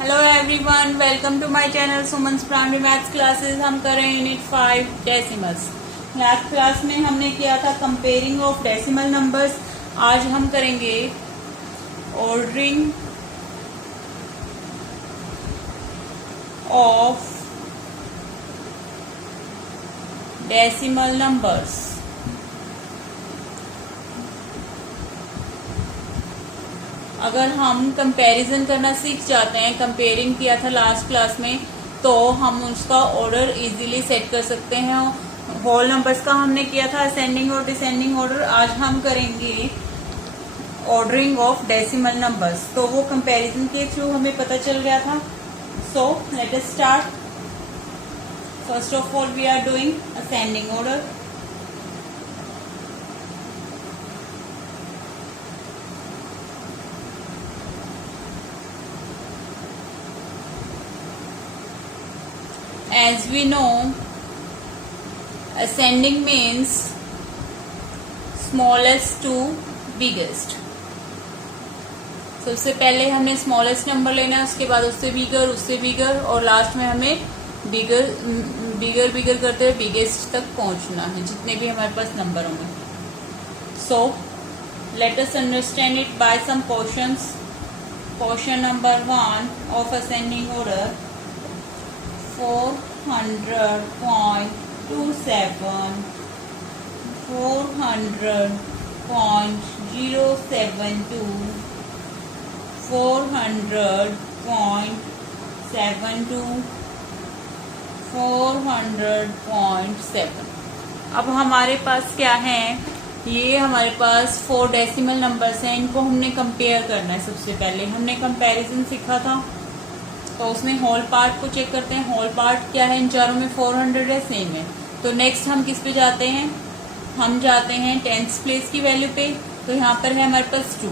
Hello everyone, welcome to my channel Suman's primary maths classes. हम कर रहे हैं यूनिट 5 डेसिमल्स। लास्ट क्लास में हमने किया था कंपेयरिंग ऑफ डेसिमल नंबर्स। आज हम करेंगे ऑर्डरिंग ऑफ डेसिमल नंबर्स। अगर हम कंपैरिजन करना सीख जाते हैं, कंपेयरिंग किया था लास्ट क्लास में, तो हम उसका ऑर्डर इजीली सेट कर सकते हैं। होल नंबर्स का हमने किया था असेंडिंग और डिसेंडिंग ऑर्डर। आज हम करेंगे ऑर्डरिंग ऑफ डेसिमल नंबर्स। तो वो कंपैरिजन के थ्रू हमें पता चल गया था। So let us start. First of all we are doing ascending order. As we know, ascending means smallest to biggest. सबसे पहले हमें स्मॉलेस्ट नंबर लेना है, उसके बाद उससे बिगर और लास्ट में हमें बिगर करते हुए बिगेस्ट तक पहुंचना है, जितने भी हमारे पास नंबर होंगे। So let us understand it by some questions. Question number 1 of ascending order, 400.27, 400.072, 400.72, 400.7। अब हमारे पास क्या है, ये हमारे पास 4 डेसिमल नंबर्स हैं। इनको हमने कंपेयर करना है। सबसे पहले हमने कंपैरिजन सीखा था, तो उसमें होल पार्ट को चेक करते हैं। होल पार्ट क्या है, इन चारों में 400 है, सेम है। तो नेक्स्ट हम किस पे जाते हैं, हम जाते हैं टेंथ प्लेस की वैल्यू पे। तो यहाँ पर है हमारे पास 2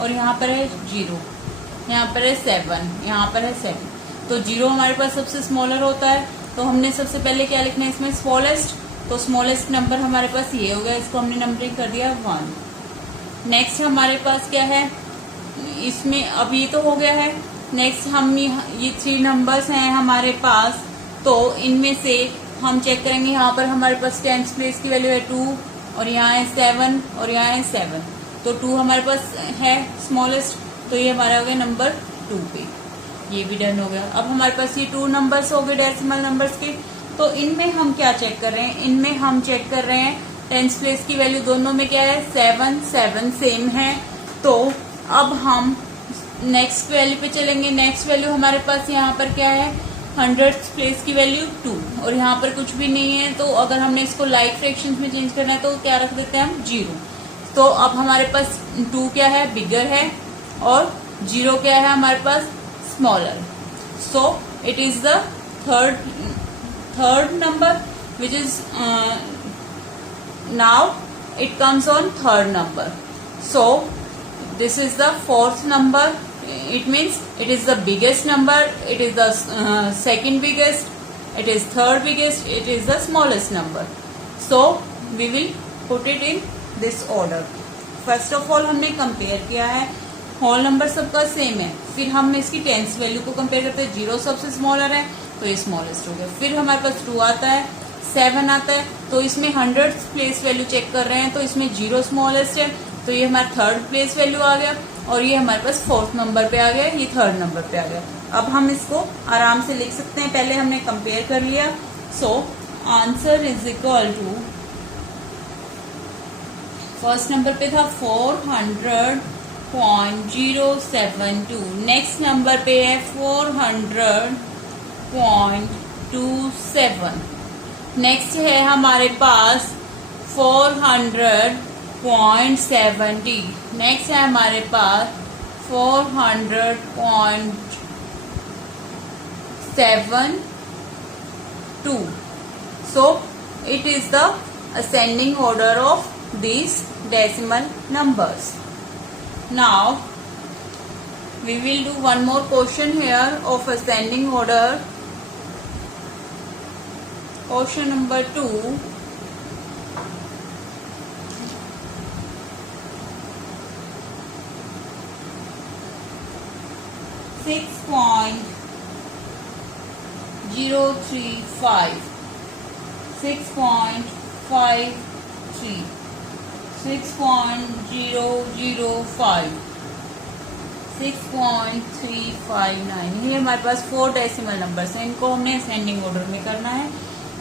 और यहाँ पर है 0, यहाँ पर है 7, यहाँ पर है 7। तो 0 हमारे पास सबसे स्मॉलर होता है, तो हमने सबसे पहले क्या लिखना है इसमें, स्मॉलेस्ट। तो स्मॉलेस्ट नंबर हमारे पास ये हो गया, इसको हमने नंबरिंग कर दिया 1। नेक्स्ट हमारे पास क्या है, इसमें अब ये तो हो गया है। नेक्स्ट हम ये 3 नंबर्स हैं हमारे पास, तो इनमें से हम चेक करेंगे। यहाँ पर हमारे पास टेंथ प्लेस की वैल्यू है 2 और यहाँ है 7 और यहाँ है 7। तो 2 हमारे पास है स्मॉलेस्ट, तो ये हमारा हो गया नंबर 2 पे। ये भी डन हो गया। अब हमारे पास ये 2 नंबर्स हो गए डेसिमल नंबर्स के। तो इनमें हम क्या चेक कर रहे हैं, इनमें हम चेक कर रहे हैं टेंथ प्लेस की वैल्यू दोनों में क्या है, 7 7 सेम है। तो अब हम नेक्स्ट वैल्यू पे चलेंगे। नेक्स्ट वैल्यू हमारे पास यहाँ पर क्या है, 100th प्लेस की वैल्यू 2 और यहाँ पर कुछ भी नहीं है। तो अगर हमने इसको लाइक फ्रैक्शंस में चेंज करना है तो क्या रख देते हैं हम, 0। तो अब हमारे पास 2 क्या है, बिगर है, और 0 क्या है हमारे पास, smaller. So it is the third number which is now it comes on third number. So this is the fourth number. It means it is the biggest number, it is the second biggest, it is third biggest, it is the smallest number. So we will put it in this order. First of all हमने compare किया है, whole number सबका same है। फिर हम इसकी tenth value को compare करते हैं। 0 सबसे स्मॉलर है, तो ये स्मॉलेस्ट हो गया। फिर हमारे पास 2 आता है, 7 आता है, तो इसमें 100th प्लेस वैल्यू चेक कर रहे हैं, तो इसमें 0 स्मॉलेस्ट है, तो ये हमारा थर्ड प्लेस वैल्यू आ गया। और ये हमारे पास 4th नंबर पे आ गया, ये 3rd नंबर पे आ गया। अब हम इसको आराम से लिख सकते हैं, पहले हमने कंपेयर कर लिया। So answer is equal to, first number पे था 400.072, नेक्स्ट नंबर पे है 400.27, नेक्स्ट है हमारे पास 400.70, नेक्स्ट है हमारे पास 400.72. So it is the ascending order of these decimal numbers. Now we will do one more question here of ascending order. Question number 2. 6.035, 6.53, 6.005, 6.359। ये हमारे पास 4 डेसिमल नंबर्स हैं, इनको हमने असेंडिंग ऑर्डर में करना है।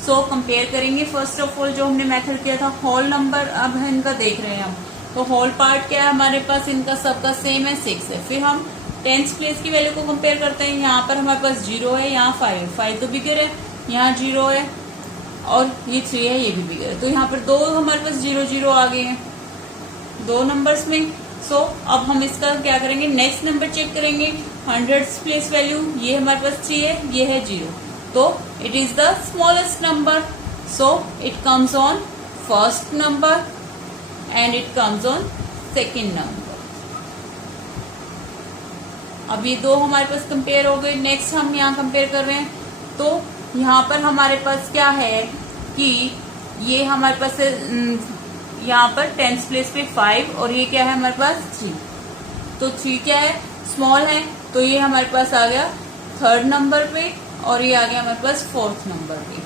सो कंपेयर करेंगे। फर्स्ट ऑफ ऑल जो हमने मेथड किया था होल नंबर, अब इनका देख रहे हैं हम, तो होल पार्ट क्या है हमारे पास, इनका सबका सेम है 6 है। फिर हम टेंथ प्लेस की वैल्यू को कंपेयर करते हैं। यहाँ पर हमारे पास 0 है, यहाँ 5 है, 5 तो बिगर है, यहाँ 0 है और ये 3 है, ये भी बिगर है। तो यहाँ पर 2 हमारे पास 0 0 आ गए हैं 2 नंबर्स में। सो अब हम इसका क्या करेंगे, नेक्स्ट नंबर चेक करेंगे। 100th प्लेस वैल्यू ये हमारे पास 3 है, ये है 0, तो it is the smallest number, so it comes on first number and it comes on second number. अब ये 2 हमारे पास कंपेयर हो गए। नेक्स्ट हम यहाँ कंपेयर कर रहे हैं, तो यहाँ पर हमारे पास क्या है कि ये हमारे पास यहाँ पर 10th प्लेस पे 5 और ये क्या है हमारे पास 3, तो 3 क्या है, स्मॉल है, तो ये हमारे पास आ गया 3rd नंबर पे और ये आ गया हमारे पास 4th नंबर पे।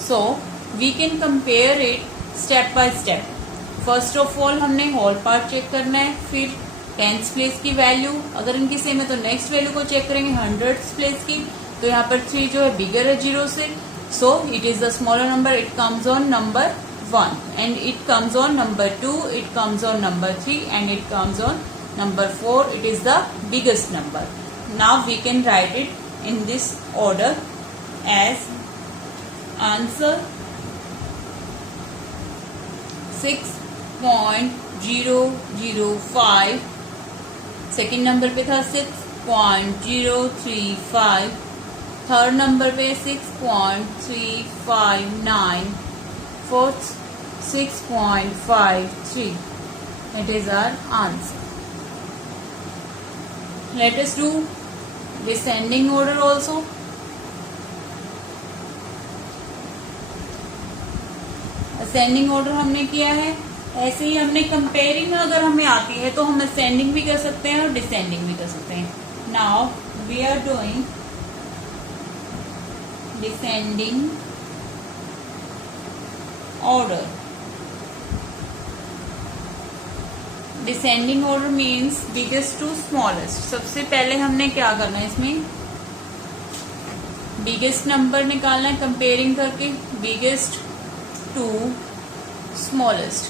So we can compare it step by step. First of all हमने होल पार्ट चेक करना है, फिर 10th प्लेस की वैल्यू, अगर इनकी सेम है तो नेक्स्ट वैल्यू को चेक करेंगे 100th प्लेस की, तो यहाँ पर 3 जो है बिगर है 0 से, सो it is the smaller number, it comes on number 1 and it comes on number 2, it comes on number 3 and it comes on number 4. It is the biggest number. Now we can write it in this order as answer 6.005, second number पे था 6.035, third number पे 6.359, fourth 6.53. That is our answer. Let us do descending order also. Ascending order हमने किया है, ऐसे ही हमने comparing अगर हमें आती है तो हम असेंडिंग भी कर सकते हैं और डिसेंडिंग भी कर सकते हैं। Now we are doing descending order. Descending order means biggest to smallest. सबसे पहले हमने क्या करना है, इसमें बिगेस्ट नंबर निकालना है कंपेयरिंग करके, बिगेस्ट टू स्मॉलेस्ट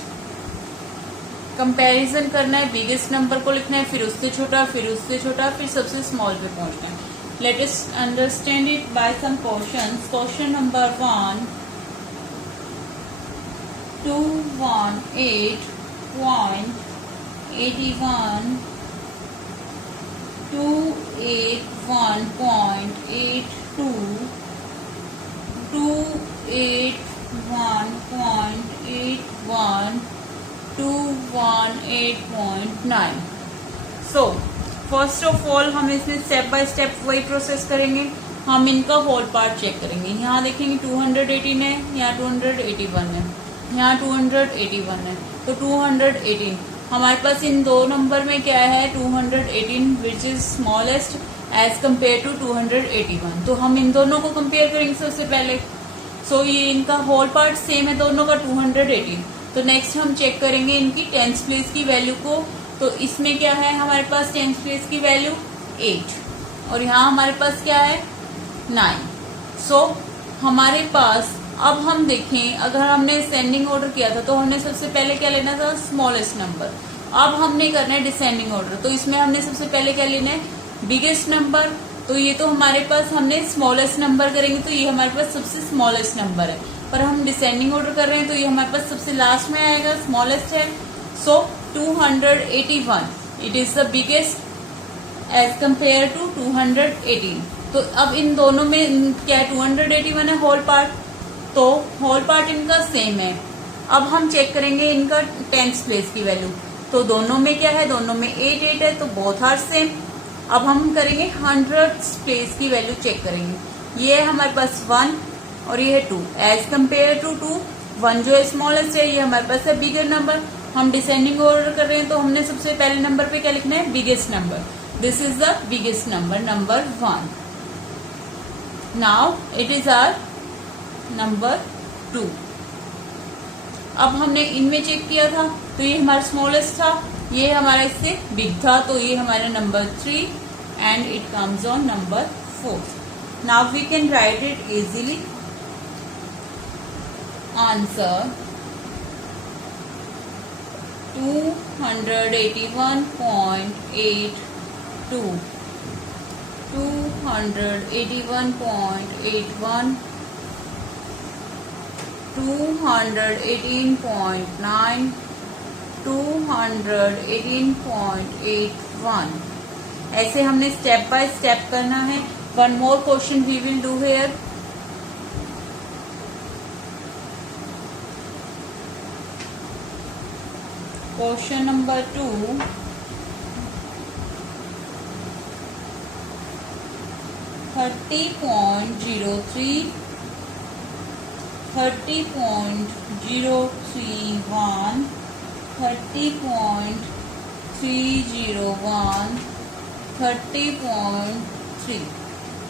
कंपैरिजन करना है, बिगेस्ट नंबर को लिखना है, फिर उससे छोटा, फिर उससे छोटा, फिर सबसे स्मॉल पे पहुंचना है। Let us understand it by some questions. Question number 1, 218.81, 281.82, 281.81, 218.9। So first of all हम इसमें स्टेप बाय स्टेप वही प्रोसेस करेंगे। हम इनका होल पार्ट चेक करेंगे। यहाँ देखेंगे 218 है, यहाँ 281 है, यहाँ 281 है, तो 218 हमारे पास इन दो नंबर में क्या है, 218 which is smallest as compare to 281। तो हम इन दोनों को कंपेयर करेंगे सबसे पहले। सो ये इनका होल पार्ट सेम है दोनों का 218। तो नेक्स्ट हम चेक करेंगे इनकी 10th प्लेस की वैल्यू को। तो इसमें क्या है हमारे पास 10th प्लेस की वैल्यू 8 और यहाँ हमारे पास क्या है 9। सो हमारे पास अब हम देखें, अगर हमने असेंडिंग ऑर्डर किया था तो हमने सबसे पहले क्या लेना था, स्मॉलेस्ट नंबर। अब हमने करना है डिसेंडिंग ऑर्डर, तो इसमें हमने सबसे पहले क्या लेना है, बिगेस्ट नंबर। तो ये तो हमारे पास हमने स्मॉलेस्ट नंबर करेंगे तो ये हमारे पास सबसे स्मॉलेस्ट नंबर है, पर हम डिसेंडिंग ऑर्डर कर रहे हैं तो ये हमारे पास सबसे लास्ट में आएगा, स्मॉलेस्ट है। So 281 it is the biggest as compare to 218। तो अब इन दोनों में क्या है, 281 है होल पार्ट, तो होल पार्ट इनका सेम है। अब हम चेक करेंगे इनका 10th प्लेस की वैल्यू। तो दोनों में क्या है, दोनों में 8 8 है, तो बोथ आर सेम। अब हम करेंगे 100th प्लेस की वैल्यू चेक करेंगे। ये है हमारे पास 1 और ये है 2 एज कम्पेयर टू 2। 1 जो है स्मॉलेस्ट है, ये हमारे पास है बिगर नंबर। हम डिसेंडिंग ऑर्डर कर रहे हैं तो हमने सबसे पहले नंबर पे क्या लिखना है, biggest number. This is the biggest number, number 1. Now it is our number 2. अब हमने इनमें चेक किया था तो ये हमारा स्मॉलेस्ट था, ये हमारा इससे बिग था, तो ये हमारा number 3 and it comes on number 4. Now we can write it easily. Answer 281.82. 281.81, 218.9, 218.81. ऐसे हमने स्टेप बाय स्टेप करना है. One more question we will do here. Question number 2. 30.03, 30.031, 30.301, 30.3.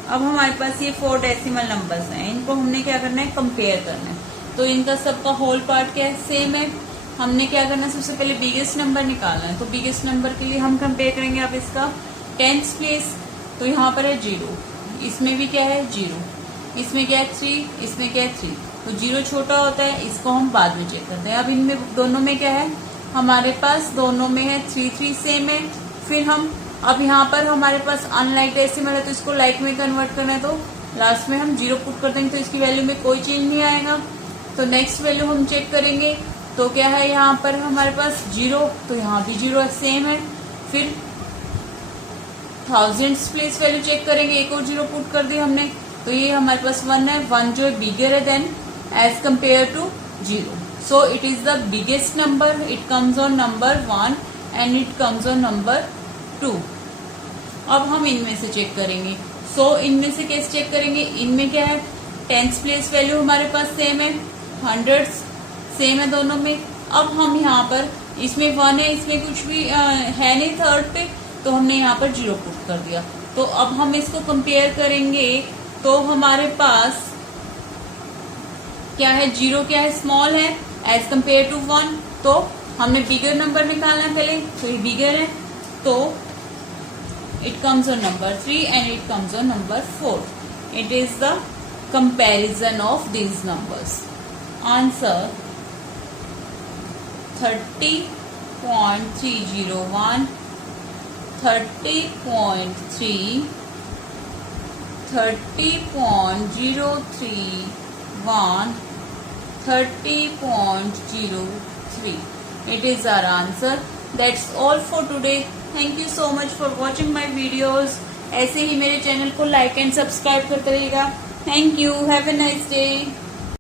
अब हमारे पास ये 4 डेसिमल नंबर्स हैं. इनको हमने क्या करना है, कंपेयर करना है. तो इनका सबका होल पार्ट क्या है, सेम है. हमने क्या करना है, सबसे पहले बिगेस्ट नंबर निकालना है. तो बिगेस्ट नंबर के लिए हम कंपेयर करेंगे. अब इसका 10th प्लेस, तो यहाँ पर है 0, इसमें भी क्या है 0, इसमें क्या है 3, इसमें क्या है 3. तो 0 छोटा होता है, इसको हम बाद में चेक करते हैं. अब इनमें दोनों में क्या है, हमारे पास दोनों में है 3 3 सेम है. फिर हम अब यहाँ पर हमारे पास अनलाइक डेसिमल है तो इसको लाइक में कन्वर्ट करना है. तो लास्ट में हम 0 पुट कर देंगे तो इसकी वैल्यू में कोई चेंज नहीं आएगा. तो नेक्स्ट वैल्यू हम चेक करेंगे. तो क्या है यहाँ पर हमारे पास 0, तो यहाँ भी 0 सेम है. फिर थाउजेंड्स प्लेस वैल्यू चेक करेंगे, एक और 0 पुट कर दिया हमने, तो ये हमारे पास 1 है. 1 जो है बिगर है then as compare to 0. So it is the biggest number. It comes on number 1 and it comes on number 2. अब हम इनमें से चेक करेंगे. सो इनमें से कैसे चेक करेंगे, इनमें क्या है 10th प्लेस वैल्यू हमारे पास सेम है, 100 सेम है दोनों में. अब हम यहाँ पर इसमें 1 है, इसमें कुछ भी है नहीं थर्ड पे, तो हमने यहाँ पर 0 पुट कर दिया. तो अब हम इसको कंपेयर करेंगे. तो हमारे पास क्या है, 0 क्या है, स्मॉल है एज कंपेयर टू 1. तो हमने बिगर नंबर निकालना है पहले, तो ये बिगर है. तो it comes on number 3 and it comes on number 4. It is the comparison of these numbers. Answer 30.301, 30.3, 30.031, 30.03. It is our answer. That's all for today. Thank you so much for watching my videos. ऐसे ही मेरे channel को like and subscribe करते रहिएगा. Thank you. Have a nice day.